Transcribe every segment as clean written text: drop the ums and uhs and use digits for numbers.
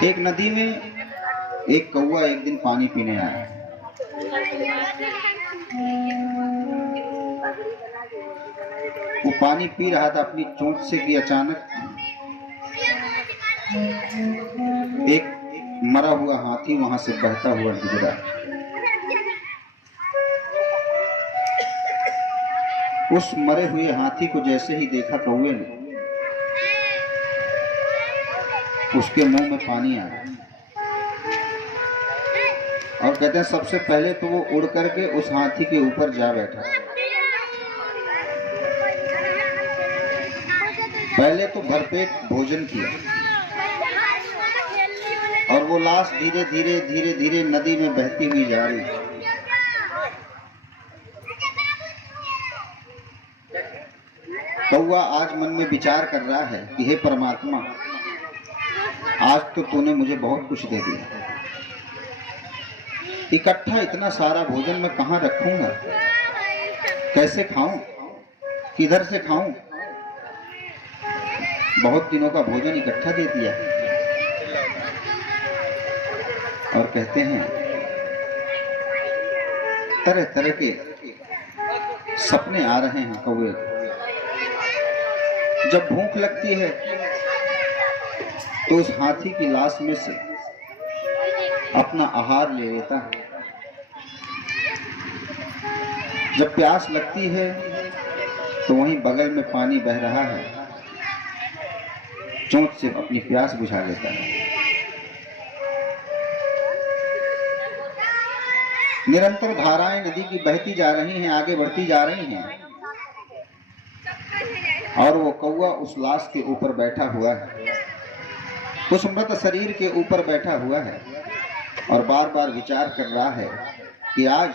एक नदी में एक कौवा एक दिन पानी पीने आया। वो पानी पी रहा था अपनी चोंच से कि अचानक एक मरा हुआ हाथी वहां से बहता हुआ गुजरा। उस मरे हुए हाथी को जैसे ही देखा कौवे ने, उसके मुंह में पानी आ गया और कहते हैं सबसे पहले तो वो उड़ करके उस हाथी के ऊपर जा बैठा। पहले तो भरपेट भोजन किया और वो लाश धीरे धीरे धीरे धीरे नदी में बहती हुई जा रही है। कौवा आज मन में विचार कर रहा है कि हे परमात्मा, आज तो तूने मुझे बहुत कुछ दे दिया। इकट्ठा इतना सारा भोजन मैं कहाँ रखूंगा, कैसे खाऊं, किधर से खाऊं? बहुत दिनों का भोजन इकट्ठा दे दिया। और कहते हैं तरह तरह के सपने आ रहे हैं कौवे। जब भूख लगती है तो उस हाथी की लाश में से अपना आहार ले लेता है। जब प्यास लगती है तो वहीं बगल में पानी बह रहा है, चोंच से अपनी प्यास बुझा लेता है। निरंतर धाराएं नदी की बहती जा रही हैं, आगे बढ़ती जा रही हैं और वो कौवा उस लाश के ऊपर बैठा हुआ है, उस मृत शरीर के ऊपर बैठा हुआ है और बार बार विचार कर रहा है कि आज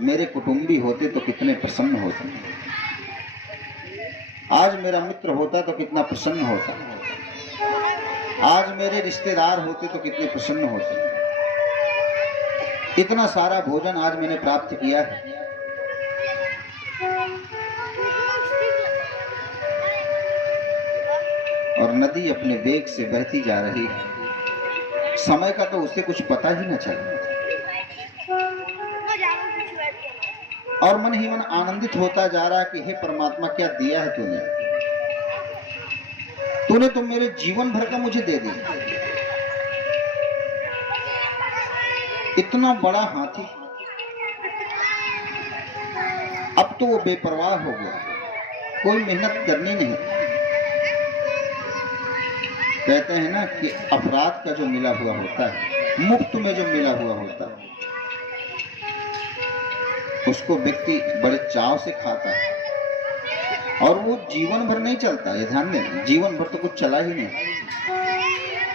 मेरे कुटुंबी होते तो कितने प्रसन्न होते, आज मेरा मित्र होता तो कितना प्रसन्न होता, आज मेरे रिश्तेदार होते तो कितने प्रसन्न होते। इतना सारा भोजन आज मैंने प्राप्त किया है। और नदी अपने वेग से बहती जा रही है, समय का तो उसे कुछ पता ही न चला और मन ही मन आनंदित होता जा रहा है कि हे परमात्मा, क्या दिया है तूने, तूने तो मेरे जीवन भर का मुझे दे दिया। इतना बड़ा हाथी, अब तो वो बेपरवाह हो गया, कोई मेहनत करनी नहीं। कहते हैं ना कि अपराध का जो मिला हुआ होता है, मुफ्त में जो मिला हुआ होता है, उसको व्यक्ति बड़े चाव से खाता है और वो जीवन भर नहीं चलता। ये ध्यान देना, जीवन भर तो कुछ चला ही नहीं,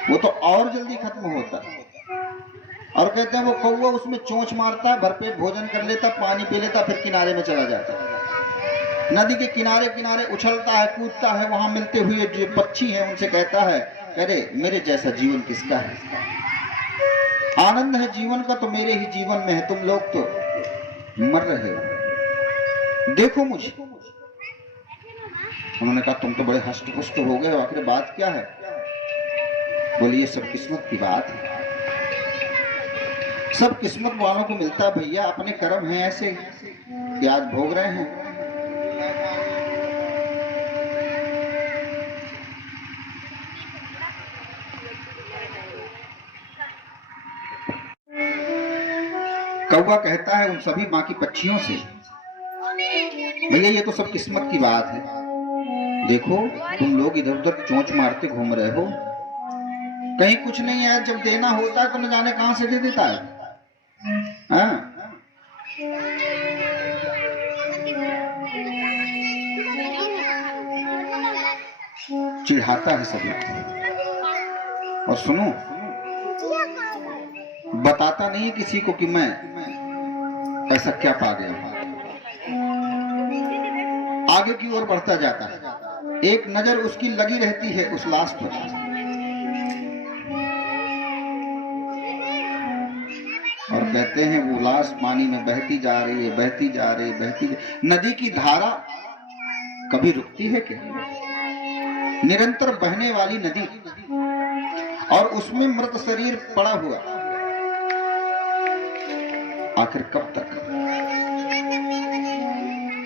वो तो और जल्दी खत्म होता है। और कहते हैं वो कौवा उसमें चोंच मारता, भरपेट भोजन कर लेता, पानी पी लेता, फिर किनारे में चला जाता। नदी के किनारे किनारे उछलता है, कूदता है, वहां मिलते हुए जो पक्षी हैं उनसे कहता है, अरे मेरे जैसा जीवन किसका है, आनंद है जीवन का तो मेरे ही जीवन में है, तुम लोग तो मर रहे हो, देखो मुझे। उन्होंने कहा तुम तो बड़े हष्ट पुष्ट हो गए हो, आखिर बात क्या है? बोलिए सब किस्मत की बात है, सब किस्मत वालों को मिलता है भैया, अपने कर्म हैं ऐसे कि आज भोग रहे हैं। कौवा कहता है उन सभी बाकी पक्षियों से, भैया ये तो सब किस्मत की बात है, देखो तुम लोग इधर उधर चोंच मारते घूम रहे हो, कहीं कुछ नहीं है, जब देना होता है तो न जाने कहां से दे देता है। हाँ? चिढ़ाता है सभी और सुनो, बताता नहीं है किसी को कि मैं ऐसा क्या पा गया हूं। आगे की ओर बढ़ता जाता है, एक नजर उसकी लगी रहती है उस लाश पर। और कहते हैं वो लाश पानी में बहती जा रही है, बहती जा रही है, बहती जा... नदी की धारा कभी रुकती है क्या? निरंतर बहने वाली नदी और उसमें मृत शरीर पड़ा हुआ। आखिर कब तक?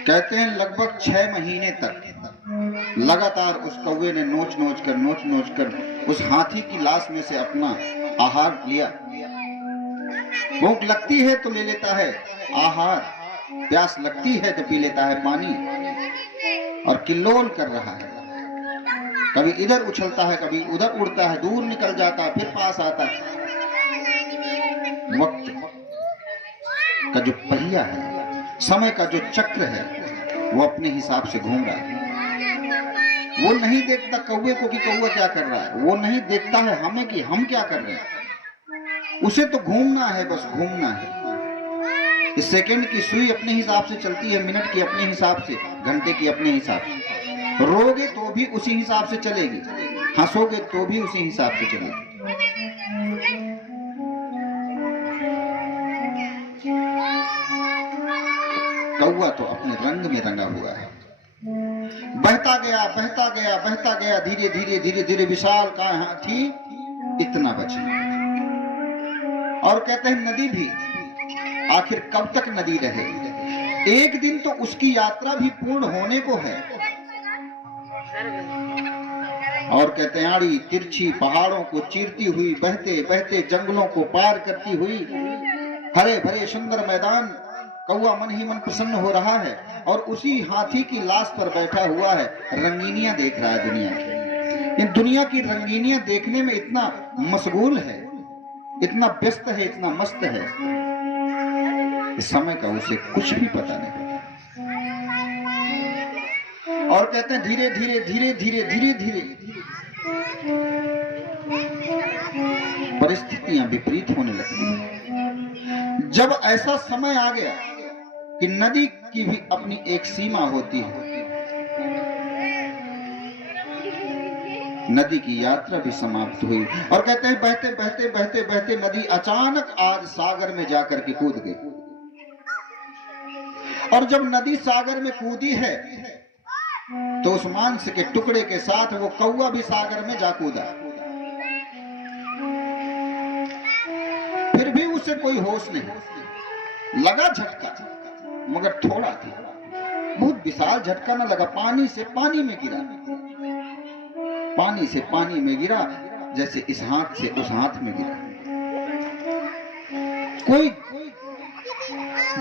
कहते हैं लगभग 6 महीने तक लगातार उस कौवे ने नोच नोच कर उस हाथी की लाश में से अपना आहार लिया। भूख लगती है तो ले लेता है आहार, प्यास लगती है तो पी लेता है पानी, और किल्लोल कर रहा है। कभी इधर उछलता है, कभी उधर उड़ता है, दूर निकल जाता है, फिर पास आता है। वक्त का जो पहिया है, समय का जो चक्र है, वो अपने हिसाब से घूम रहा है। वो नहीं देखता कौवे को कि कौवा क्या कर रहा है, वो नहीं देखता है हमें कि हम क्या कर रहे हैं। उसे तो घूमना है, बस घूमना है। इस सेकंड की सुई अपने हिसाब से चलती है, मिनट की अपने हिसाब से, घंटे की अपने हिसाब से। रोगे तो भी उसी हिसाब से चलेगी, हंसोगे तो भी उसी हिसाब से चलेगी। कौवा तो अपने रंग में रंगा हुआ है। बहता गया बहता गया बहता गया, धीरे धीरे धीरे धीरे विशाल का हाथी इतना बचा। और कहते हैं नदी भी आखिर कब तक नदी रहे? एक दिन तो उसकी यात्रा भी पूर्ण होने को है। और कहते हैं आड़ी तिरछी पहाड़ों को चीरती हुई, बहते बहते जंगलों को पार करती हुई, हरे भरे सुंदर मैदान, कौवा मन ही मन प्रसन्न हो रहा है। और उसी हाथी की लाश पर बैठा हुआ है, रंगीनियां देख रहा है दुनिया की। इन दुनिया की रंगीनियां देखने में इतना मशगूल है, इतना व्यस्त है, इतना मस्त है, इस समय का उसे कुछ भी पता नहीं। और कहते हैं धीरे धीरे धीरे धीरे धीरे धीरे परिस्थितियां विपरीत होने लगती। जब ऐसा समय आ गया कि नदी की भी अपनी एक सीमा होती है, नदी की यात्रा भी समाप्त हुई। और कहते हैं बहते बहते बहते बहते नदी अचानक आज सागर में जाकर के कूद गई। और जब नदी सागर में कूदी है तो उस मांस के टुकड़े के साथ वो कौवा भी सागर में जा कूदा। फिर भी उसे कोई होश नहीं। लगा झटका, मगर थोड़ा था, बहुत विशाल झटका न लगा। पानी से पानी में गिरा, पानी से पानी में गिरा, जैसे इस हाथ से उस हाथ में गिरा। कोई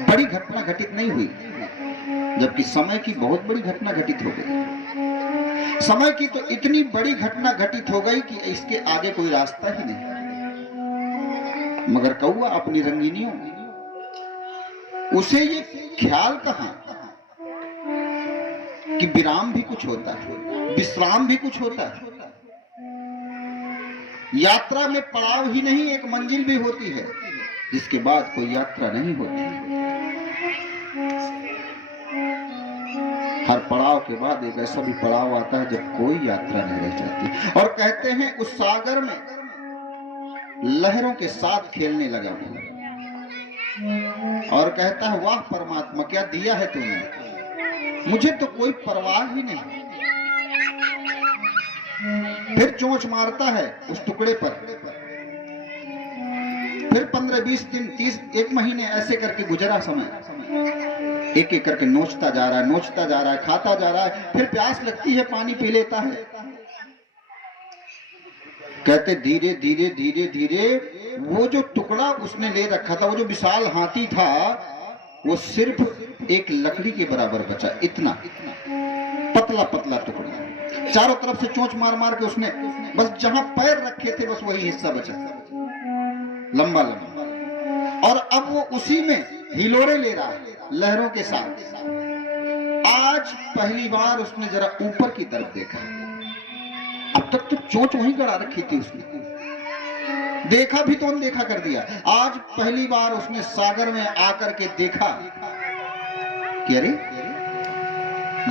बड़ी घटना घटित नहीं हुई, जबकि समय की बहुत बड़ी घटना घटित हो गई। समय की तो इतनी बड़ी घटना घटित हो गई कि इसके आगे कोई रास्ता ही नहीं। मगर कौवा अपनी रंगीनियों, उसे ये ख्याल कहां कि विराम भी कुछ होता है, विश्राम भी कुछ होता है। यात्रा में पड़ाव ही नहीं, एक मंजिल भी होती है, जिसके बाद कोई यात्रा नहीं होती। हर पड़ाव के बाद एक ऐसा भी पड़ाव आता है जब कोई यात्रा नहीं रह जाती। और कहते हैं उस सागर में लहरों के साथ खेलने लगा और कहता है वाह परमात्मा, क्या दिया है तूने, मुझे तो कोई परवाह ही नहीं। फिर चोंच मारता है उस टुकड़े पर। फिर 15-20 दिन, 30, 1 महीने ऐसे करके गुजरा समय। एक एक करके नोचता जा रहा है, नोचता जा रहा है, खाता जा रहा है। फिर प्यास लगती है, पानी पी लेता है। कहते धीरे धीरे धीरे धीरे वो जो टुकड़ा उसने ले रखा था, वो जो विशाल हाथी था, वो सिर्फ एक लकड़ी के बराबर बचा। इतना पतला पतला टुकड़ा, चारों तरफ से चोंच मार मार के उसने बस जहां पैर रखे थे बस वही हिस्सा बचा, लंबा लंबा। और अब वो उसी में हिलोरे ले रहा है लहरों के साथ। आज पहली बार उसने जरा ऊपर की तरफ देखा। अब तक तो चोंच वहीं गड़ा रखी थी उसने, देखा भी तो अनदेखा कर दिया। आज पहली बार उसने सागर में आकर के देखा कि अरे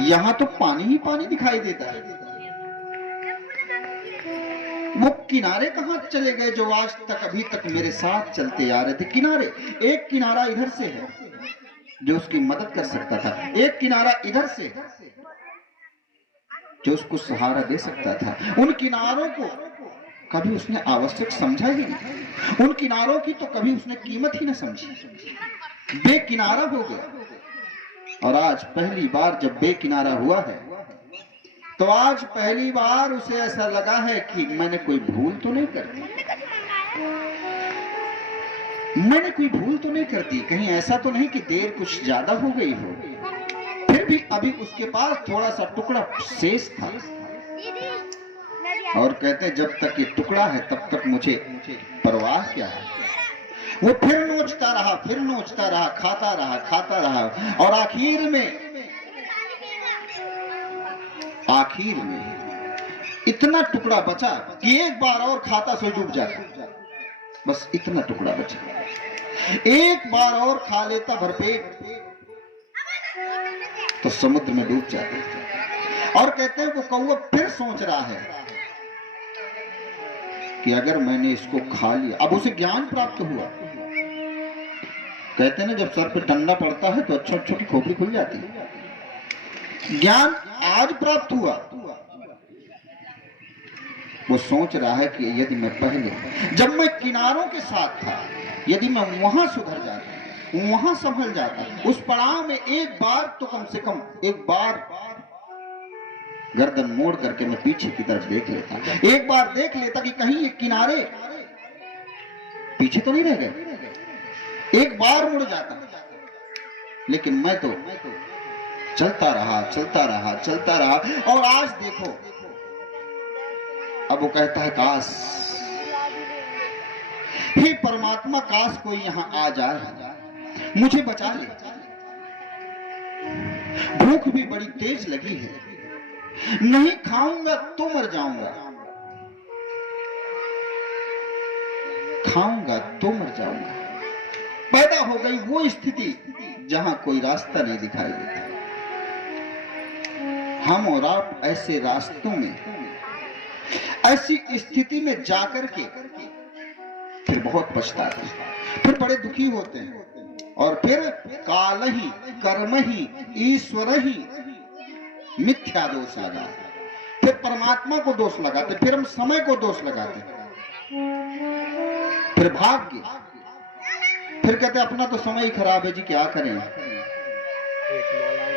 यहां तो पानी ही पानी दिखाई देता है। वो किनारे कहां चले गए जो आज तक अभी तक मेरे साथ चलते आ रहे थे। किनारे, एक किनारा इधर से है जो उसकी मदद कर सकता था, एक किनारा इधर से जो उसको सहारा दे सकता था। उन किनारों को कभी उसने आवश्यक समझा ही नहीं। उन किनारों की तो कभी उसने कीमत ही ना समझी, बेकिनारा हो गया। और आज पहली बार जब बेकिनारा हुआ है तो आज पहली बार उसे ऐसा लगा है कि मैंने कोई भूल तो नहीं कर दी, मैंने कोई भूल तो नहीं कर दी, कहीं ऐसा तो नहीं कि देर कुछ ज्यादा हो गई हो। फिर भी अभी उसके पास थोड़ा सा टुकड़ा शेष था और कहते जब तक ये टुकड़ा है तब तक मुझे परवाह क्या है। वो फिर नोचता रहा, फिर नोचता रहा, खाता रहा और आखिर में इतना टुकड़ा बचा कि एक बार और खाता सो डूब जाता। बस इतना टुकड़ा बचा, एक बार और खा लेता भरपेट तो समुद्र में डूब जाता। और कहते हैं वो कौवा फिर सोच रहा है कि अगर मैंने इसको खा लिया, अब उसे ज्ञान प्राप्त हुआ। कहते हैं ना जब सर पे डंडा पड़ता है तो अच्छी छोटी खोपड़ी खुल जाती है। ज्ञान आज प्राप्त हुआ। वो सोच रहा है कि यदि मैं पहले जब मैं किनारों के साथ था, यदि मैं वहां सुधर जाता, वहां संभल जाता, उस पड़ाव में एक बार तो कम से कम एक बार गर्दन मोड़ करके मैं पीछे की तरफ देख लेता, एक बार देख लेता कि कहीं ये किनारे पीछे तो नहीं रह गए, एक बार मुड़ जाता। लेकिन मैं तो चलता रहा और आज देखो अब वो कहता है काश, हे परमात्मा काश कोई यहां आ जाए, मुझे बचा ले। भूख भी बड़ी तेज लगी है, नहीं खाऊंगा तो मर जाऊंगा, खाऊंगा तो मर जाऊंगा। पैदा हो गई वो स्थिति जहां कोई रास्ता नहीं दिखाई देता। हम और आप ऐसे रास्तों में, ऐसी स्थिति में जाकर के फिर बहुत पछताते हैं, फिर बड़े दुखी होते हैं और फिर काल ही कर्म ही ईश्वर ही मिथ्या दोष लगाते, फिर परमात्मा को दोष लगाते, फिर हम समय को दोष लगाते, फिर भाग्य, फिर कहते अपना तो समय ही खराब है जी, क्या करें।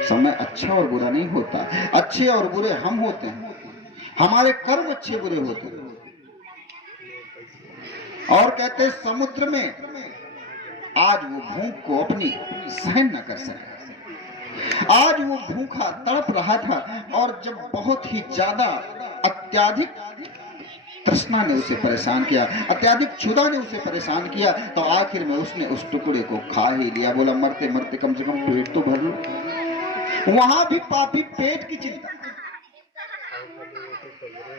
समय अच्छा और बुरा नहीं होता, अच्छे और बुरे हम होते हैं, हमारे कर्म अच्छे बुरे होते हैं। और कहते समुद्र में आज वो भूख को अपनी सहन न कर सका, आज वो भूखा तड़प रहा था और जब बहुत ही ज्यादा अत्याधिक तृष्णा ने उसे परेशान किया, अत्याधिक क्षुधा ने उसे परेशान किया, तो आखिर में उसने उस टुकड़े को खा ही लिया। बोला मरते मरते कम से कम पेट तो भर लो। वहां भी पापी पेट की चिंता।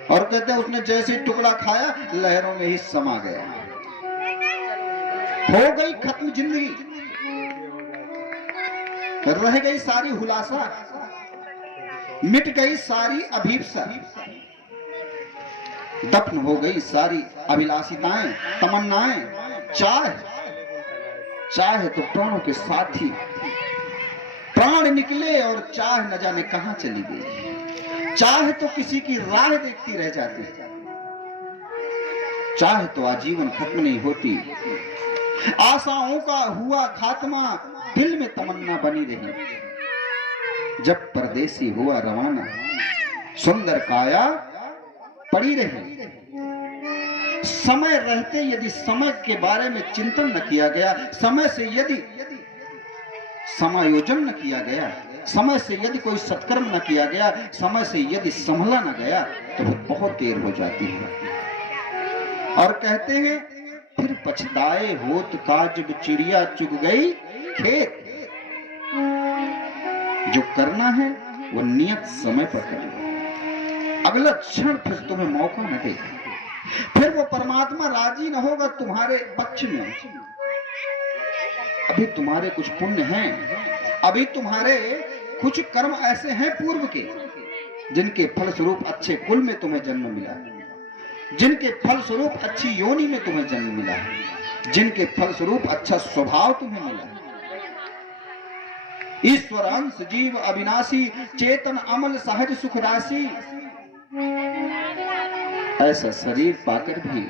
और कहते हैं उसने जैसे ही टुकड़ा खाया लहरों में ही समा गया, हो गई खत्म जिंदगी, रह गई सारी हुलासा, मिट गई सारी अभीप्सा, दफन हो गई सारी अभिलाषिताएं, तमन्नाएं। चाह तो प्राणों के साथ ही प्राण निकले और चाह न जाने कहां चली गई। चाह तो किसी की राह देखती रह जाती, चाह तो आजीवन खत्म नहीं होती। आशाओं का हुआ खात्मा, दिल में तमन्ना बनी रही। जब परदेसी हुआ रवाना, सुंदर काया पड़ी रही। समय रहते यदि समय के बारे में चिंतन न किया गया, समय से यदि समायोजन न किया गया, समय से यदि कोई सत्कर्म न किया गया, समय से यदि संभला न गया तो बहुत देर हो जाती है। और कहते हैं फिर पछताए होत का जब चिड़िया चुग गई खेत। जो करना है वो नियत समय पर करो, अगला क्षण फिर तुम्हें मौका न दे। फिर वो परमात्मा राजी न होगा तुम्हारे पक्ष में। अभी तुम्हारे कुछ पुण्य हैं, अभी तुम्हारे कुछ कर्म ऐसे हैं पूर्व के, जिनके फल स्वरूप अच्छे कुल में तुम्हें जन्म मिला, जिनके फल स्वरूप अच्छी योनि में तुम्हें जन्म मिला, जिनके फल स्वरूप अच्छा स्वभाव तुम्हें मिला। ईश्वर अंश जीव अविनाशी, चेतन अमल सहज सुख राशि। ऐसा शरीर पाकर भी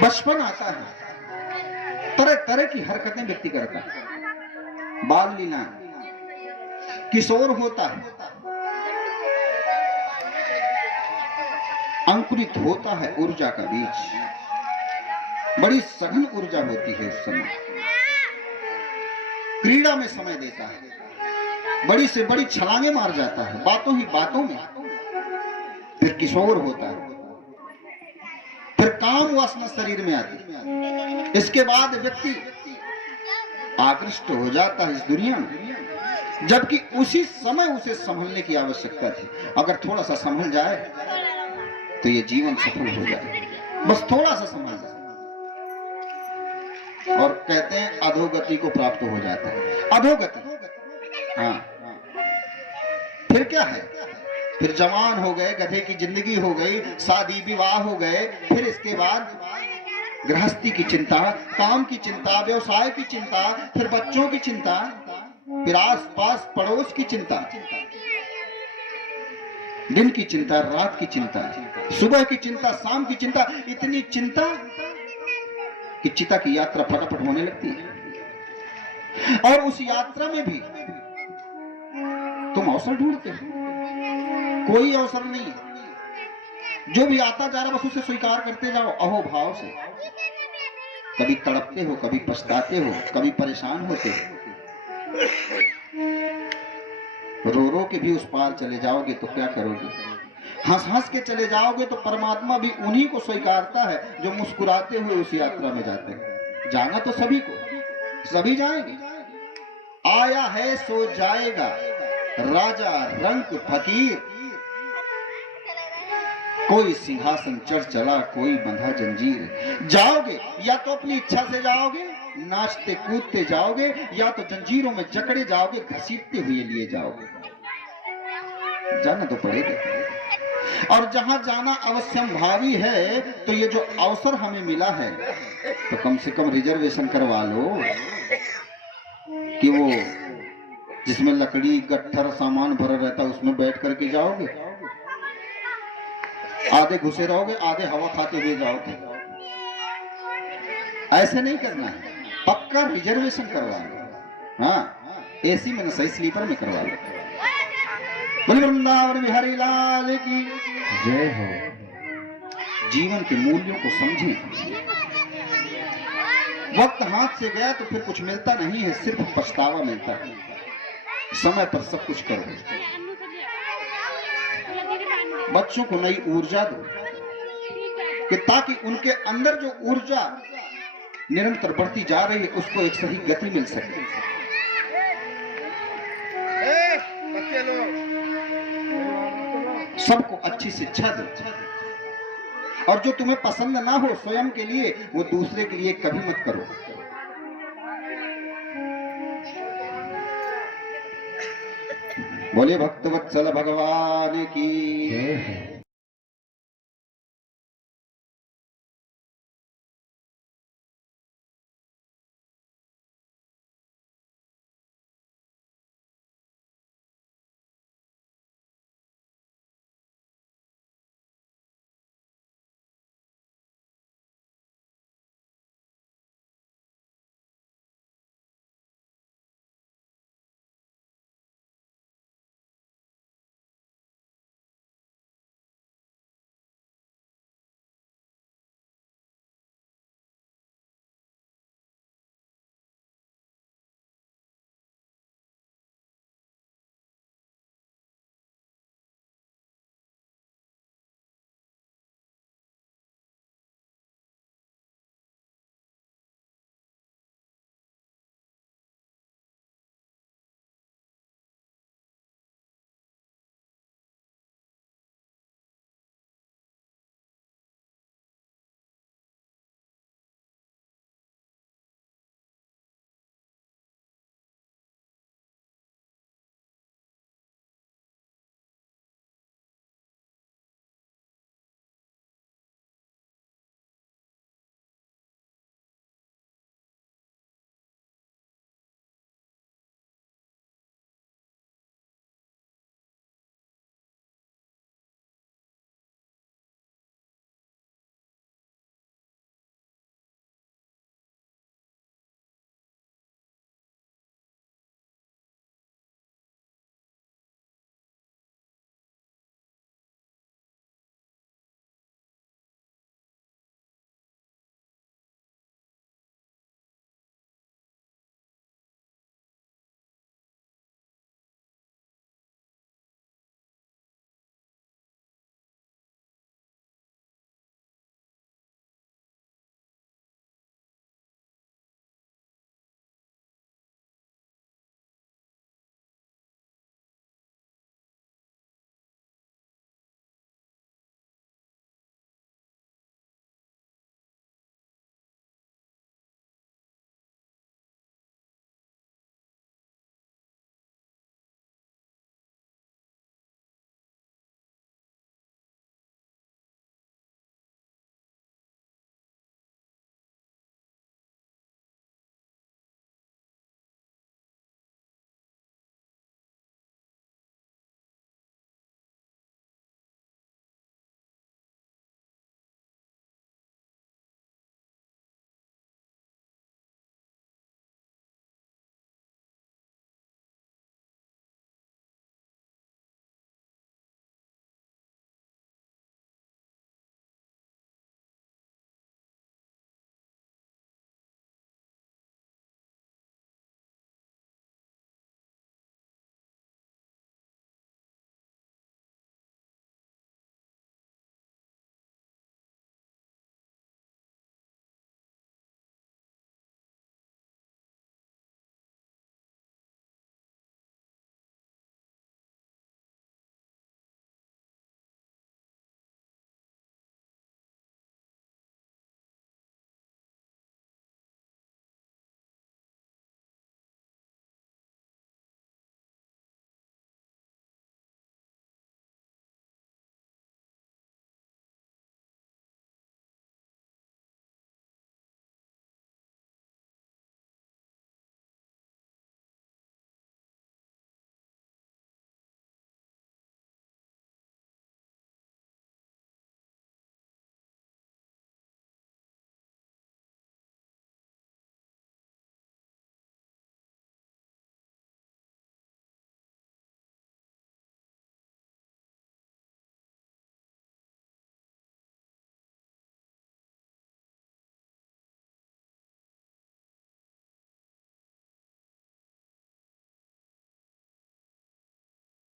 बचपन आता है, तरह तरह की हरकतें व्यक्ति करता है, बाल लीला, किशोर होता है, अंकुरित होता है ऊर्जा का बीज, बड़ी सघन ऊर्जा होती है उस समय, क्रीड़ा में समय देता है, बड़ी से बड़ी छलांगे मार जाता है बातों ही बातों में, फिर किशोर होता है, फिर काम वासना शरीर में आती है, इसके बाद व्यक्ति आकृष्ट हो जाता है इस दुनिया में, जबकि उसी समय उसे संभलने की आवश्यकता थी। अगर थोड़ा सा संभल जाए तो ये जीवन सफल हो जाए, बस थोड़ा सा संभल जाए। और कहते हैं अधोगति को प्राप्त हो जाता है, अधोगति। हाँ, फिर क्या है, फिर जवान हो गए, गधे की जिंदगी हो गई, शादी विवाह हो गए, फिर इसके बाद गृहस्थी की चिंता, काम की चिंता, व्यवसाय की चिंता, फिर बच्चों की चिंता, फिर आस पास पड़ोस की चिंता, दिन की चिंता, रात की चिंता, सुबह की चिंता, शाम की चिंता, इतनी चिंता कि चिता की यात्रा फटाफट होने लगती है। और उस यात्रा में भी तुम अवसर ढूंढते हो, कोई अवसर नहीं, जो भी आता जा रहा बस उसे स्वीकार करते जाओ अहोभाव से। कभी तड़पते हो, कभी पछताते हो, कभी परेशान होते हो, रो रो के भी उस पार चले जाओगे तो क्या करोगे, हंस हंस के चले जाओगे तो परमात्मा भी उन्हीं को स्वीकारता है जो मुस्कुराते हुए उस यात्रा में जाते हैं। जाना तो सभी को, सभी जाएंगे, आया है सो जाएगा, राजा रंक फकीर, कोई सिंहासन चढ़ चला, कोई बंधा जंजीर। जाओगे या तो अपनी इच्छा से जाओगे, नाचते कूदते जाओगे, या तो जंजीरों में जकड़े जाओगे, घसीटते हुए लिए जाओगे। जाना तो पड़ेगा। और जहां जाना अवश्यंभावी है, तो ये जो अवसर हमें मिला है तो कम से कम रिजर्वेशन करवा लो कि वो जिसमें लकड़ी गट्ठर सामान भरा रहता है उसमें बैठ करके जाओगे, आधे घुसे रहोगे, आधे हवा खाते हुए जाओगे। ऐसे नहीं करना है, पक्का रिजर्वेशन करवा लो। हाँ, एसी में न सही, स्लीपर में करवा लो। बोले वृंदावन बिहारी लाल की जय हो। जीवन के मूल्यों को समझें। वक्त हाथ से गया तो फिर कुछ मिलता नहीं है, सिर्फ पछतावा मिलता है। समय पर सब कुछ करो, बच्चों को नई ऊर्जा दो कि ताकि उनके अंदर जो ऊर्जा निरंतर बढ़ती जा रही है उसको एक सही गति मिल सके। सबको अच्छी शिक्षा दो, और जो तुम्हें पसंद ना हो स्वयं के लिए, वो दूसरे के लिए कभी मत करो। बोले भक्तवत्सल भगवान की।